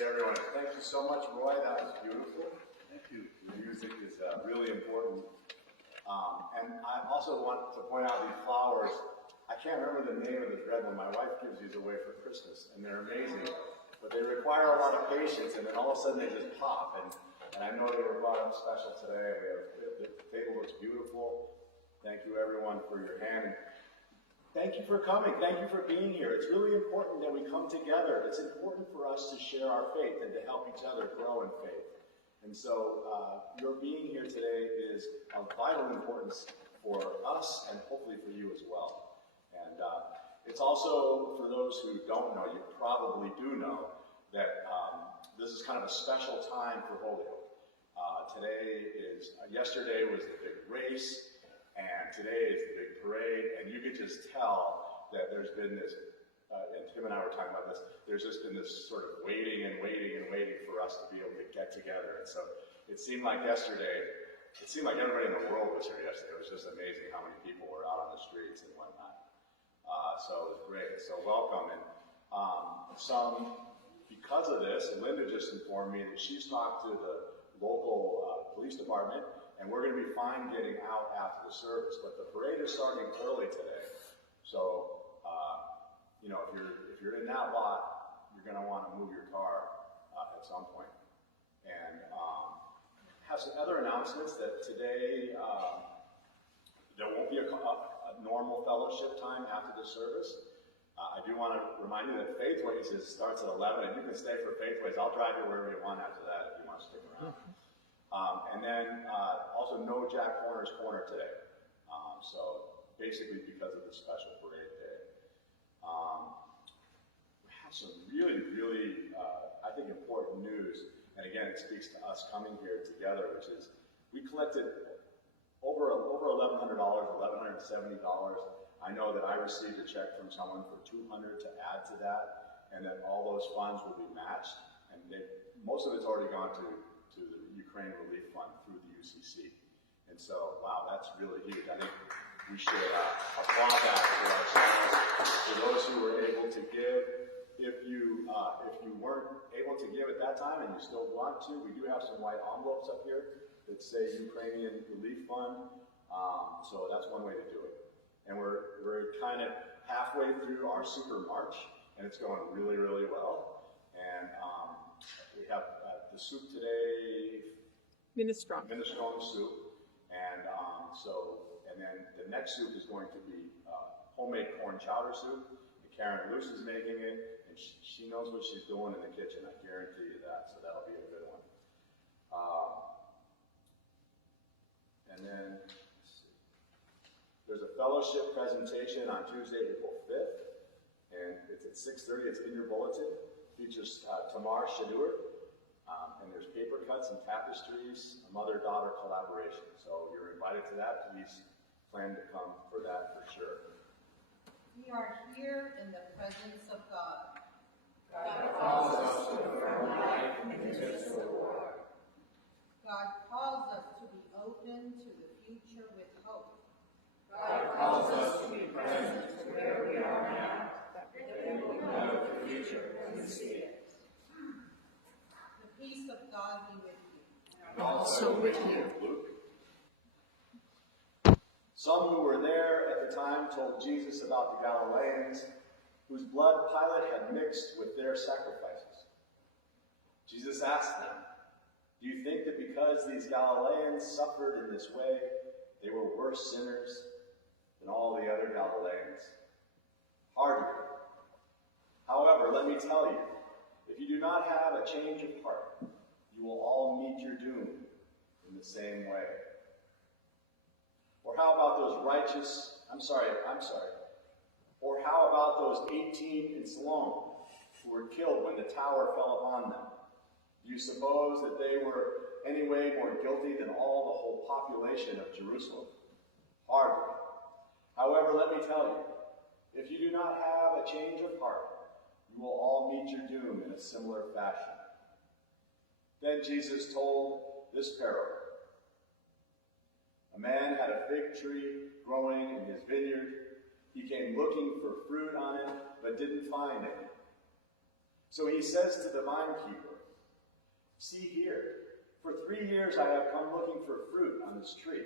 see everyone. Thank you so much, Roy. That was beautiful. Thank you. The music is really important. And I also want to point out these flowers. I can't remember the name of this red one. My wife gives these away for Christmas, and they're amazing. But they require a lot of patience, and then all of a sudden they just pop. And I know they were brought up special today. The table looks beautiful. Thank you, everyone, for your hand. Thank you for coming. Thank you for being here. It's really important that we come together. It's important for us to share our faith and to help each other grow in faith. And so your being here today is of vital importance for us and hopefully for you as well. And it's also, for those who don't know, you probably do know, that this is kind of a special time for Holyoke. Yesterday was the big race, and today is the big parade, and you could just tell that there's been this, and Tim and I were talking about this, there's just been this sort of waiting for us to be able to get together. And so it seemed like everybody in the world was here yesterday. It was just amazing how many people were out on the streets and whatnot. So it was great. So welcome. And because of this, Linda just informed me that she's talked to the local police department, and we're going to be fine getting out after the service. But the parade is starting early today. So, if you're in that lot, you're going to want to move your car at some point. And have some other announcements that today there won't be a normal fellowship time after the service. I do want to remind you that Faithways starts at 11, and you can stay for Faithways. I'll drive you wherever you want after that if you want to stick around. And then also no Jack Horner's Corner today. So basically because of the special parade day. We have some really, I think important news. And again, it speaks to us coming here together, which is we collected over $1,100, $1,170. I know that I received a check from someone for $200 to add to that, and that all those funds will be matched. And most of it's already gone to the Ukraine Relief Fund through the UCC. And so, wow, that's really huge. I think we should applaud that for ourselves. For those who were able to give, if you weren't able to give at that time and you still want to, we do have some white envelopes up here that say Ukrainian Relief Fund. So that's one way to do it. And we're kind of halfway through our Super March, and it's going really, really well. And we have the soup today, minestrone soup, and then the next soup is going to be homemade corn chowder soup. And Karen Luce is making it, and she knows what she's doing in the kitchen. I guarantee you that. So that'll be a good one. And then there's a fellowship presentation on Tuesday, April 5th, and it's at 6:30. It's in your bulletin. It features Tamar Shadur, and there's paper cuts and tapestries, a mother-daughter collaboration. So you're invited to that. Please plan to come for that for sure. We are here in the presence of God. God calls us to affirm life in the midst of war. God calls us to be open to the future with hope. God calls us to be present to where we are now, that we will know the future and see it. The peace of God be with you. And also with you. Some who were there at the time told Jesus about the Galileans, whose blood Pilate had mixed with their sacrifices. Jesus asked them, "Do you think that because these Galileans suffered in this way, they were worse sinners than all the other Galileans? Hardly. However, let me tell you, if you do not have a change of heart, you will all meet your doom in the same way. Or how about those Or how about those 18 in Siloam who were killed when the tower fell upon them? Do you suppose that they were any way more guilty than all the whole population of Jerusalem? Hardly. However, let me tell you, if you do not have a change of heart, you will all meet your doom in a similar fashion." Then Jesus told this parable. A man had a fig tree growing in his vineyard. He came looking for fruit on it, but didn't find any. So he says to the vinekeeper, "See here, for 3 years I have come looking for fruit on this tree,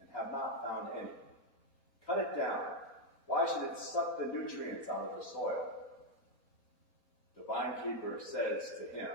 and have not found any. Cut it down. Why should it suck the nutrients out of the soil?" The vinekeeper says to him,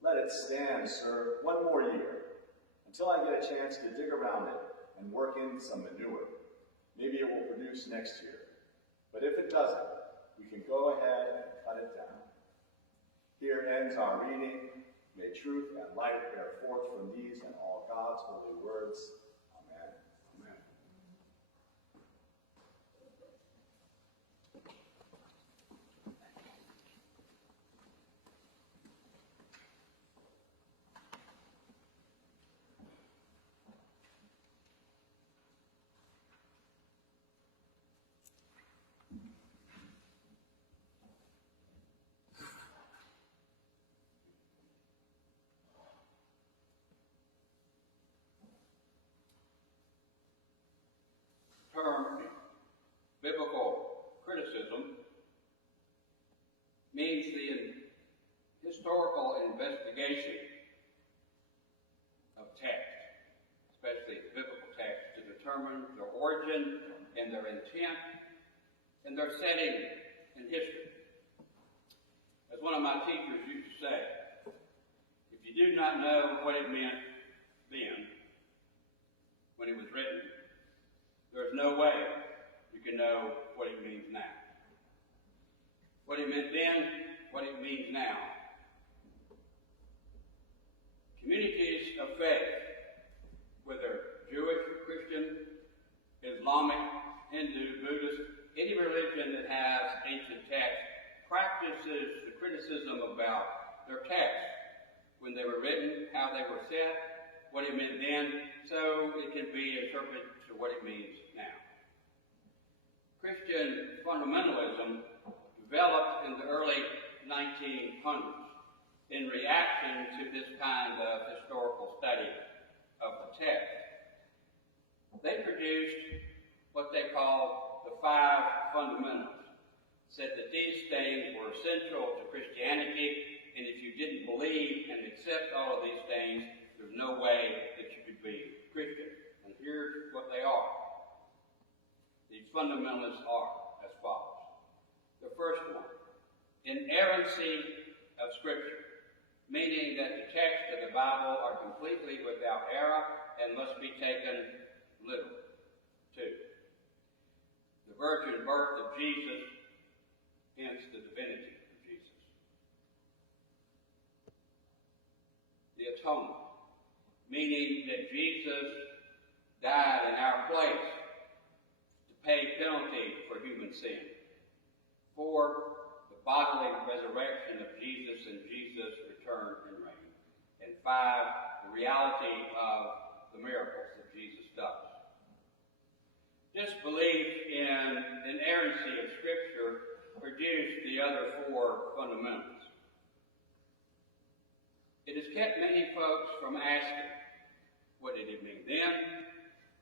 "Let it stand, sir, 1 more year, until I get a chance to dig around it and work in some manure. Maybe it will produce next year. But if it doesn't, we can go ahead and cut it down. Here ends our reading. May truth and light bear forth from these and all God's holy words. Amen. Amen. Term biblical criticism means the historical investigation of text, especially biblical text, to determine their origin and their intent and their setting in history. As one of my teachers used to say, if you do not know what it meant then, when it was written, there's no way you can know what it means now. What it meant then, what it means now. Communities of faith, whether Jewish, Christian, Islamic, Hindu, Buddhist, any religion that has ancient text, practices the criticism about their text, when they were written, how they were set, what it meant then, so it can be interpreted to what it means now. Christian fundamentalism developed in the early 1900s in reaction to this kind of historical study of the text. They produced what they called the 5 fundamentals. Said that these things were central to Christianity, and if you didn't believe and accept all of these things, there's no way that you could be Christian. And here's what they are. These fundamentalists are as follows. The first one, inerrancy of Scripture, meaning that the texts of the Bible are completely without error and must be taken literally. 2, the virgin birth of Jesus, hence the divinity of Jesus. The atonement, meaning that Jesus died in our place to pay penalty for human sin. 4, the bodily resurrection of Jesus and Jesus' return and reign. And 5, the reality of the miracles that Jesus does. This belief in inerrancy of Scripture produced the other 4 fundamentals. It has kept many folks from asking, what did it mean then?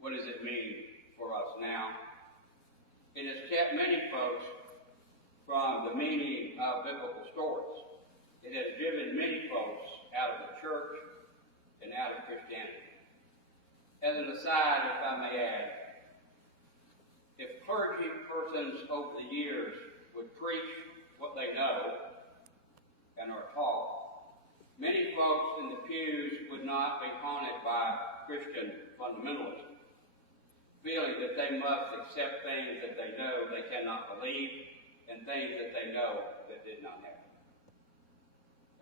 What does it mean for us now? It has kept many folks from the meaning of biblical stories. It has driven many folks out of the church and out of Christianity. As an aside, if I may add, if clergy persons over the years would preach what they know and are taught, many folks in the pews would not be haunted by Christian fundamentalism, feeling that they must accept things that they know they cannot believe and things that they know that did not happen.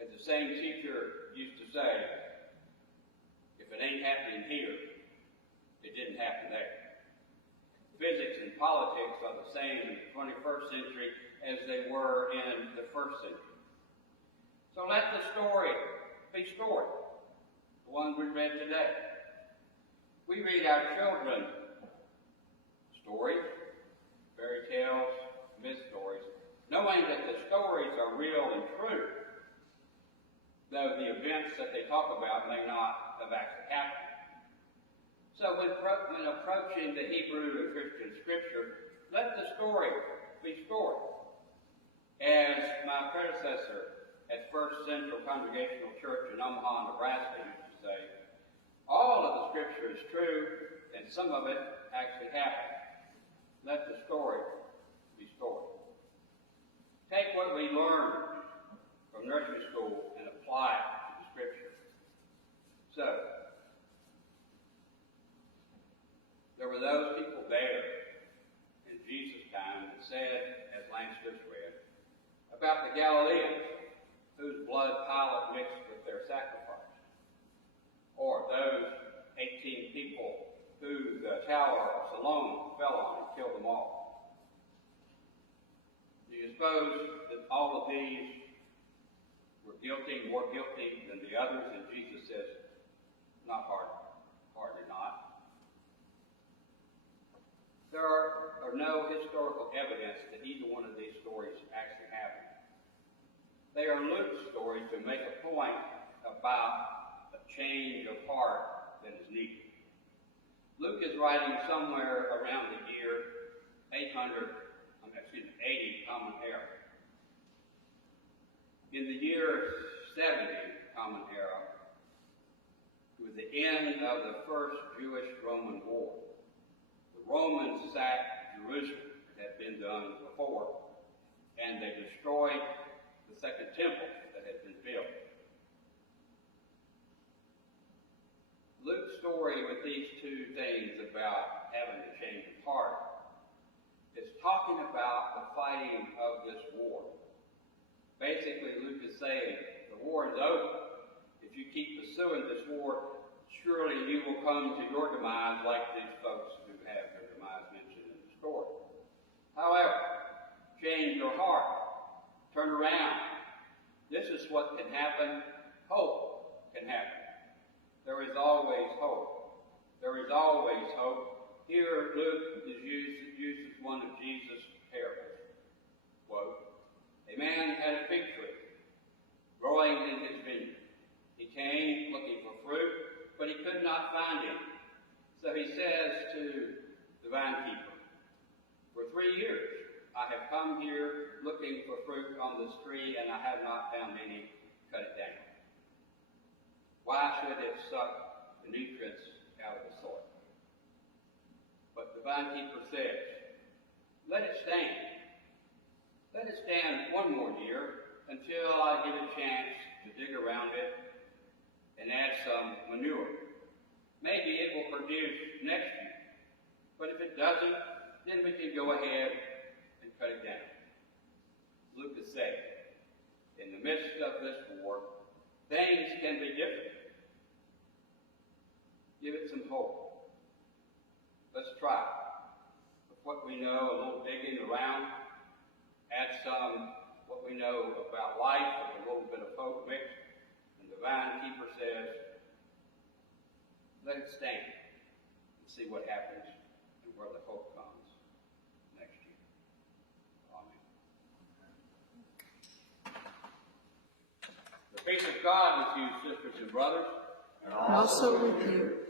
As the same teacher used to say, if it ain't happening here, it didn't happen there. Physics and politics are the same in the 21st century as they were in the 1st century. So let the story be story, the one we read today. We read our children stories, fairy tales, myth stories, knowing that the stories are real and true, though the events that they talk about may not have actually happened. So when approaching the Hebrew and Christian Scripture, let the story be story. As my predecessor at First Central Congregational Church in Omaha, Nebraska used to say, all of the Scripture is true, and some of it actually happened. Let the story be story. Take what we learned from nursery school and apply it to the Scripture. So, about the Galileans, whose blood Pilate mixed with their sacrifice, or those 18 people who the Tower of Siloam fell on and killed them all. Do you suppose that all of these were guilty, more guilty than the others? And Jesus says, not hardly not. There are no historical evidence that either one of these stories actually happened. They are Luke's stories to make a point about a change of heart that is needed. Luke is writing somewhere around the year 80 Common Era. In the year 70 Common Era, it was the end of the first Jewish-Roman war. The Romans sacked Jerusalem, it had been done before, and they destroyed the second temple that had been built. Luke's story with these two things about having a change of heart is talking about the fighting of this war. Basically, Luke is saying, the war is over. If you keep pursuing this war, surely you will come to your demise like these folks who have their demise mentioned in the story. However, change your heart. Turn around. This is what can happen. Hope can happen. There is always hope. There is always hope. Here, Luke uses one of Jesus' parables. Quote, a man had a fig tree growing in his vineyard. He came looking for fruit, but he could not find any. So he says to the vinekeeper, for 3 years I have come here looking for fruit on this tree, and I have not found any. Cut it down. Why should it suck the nutrients out of the soil? But the vinekeeper says, let it stand. Let it stand 1 more year until I get a chance to dig around it and add some manure. Maybe it will produce next year. But if it doesn't, then we can go ahead and cut it down. Luke is saying, in the midst of this war, things can be different. Give it some hope. Let's try. With what we know, a little digging around, add some what we know about life with a little bit of hope mixed. And the vinekeeper says, let it stand and see what happens and where the hope comes next year. Amen. The peace of God with you, sisters and brothers. Also with you.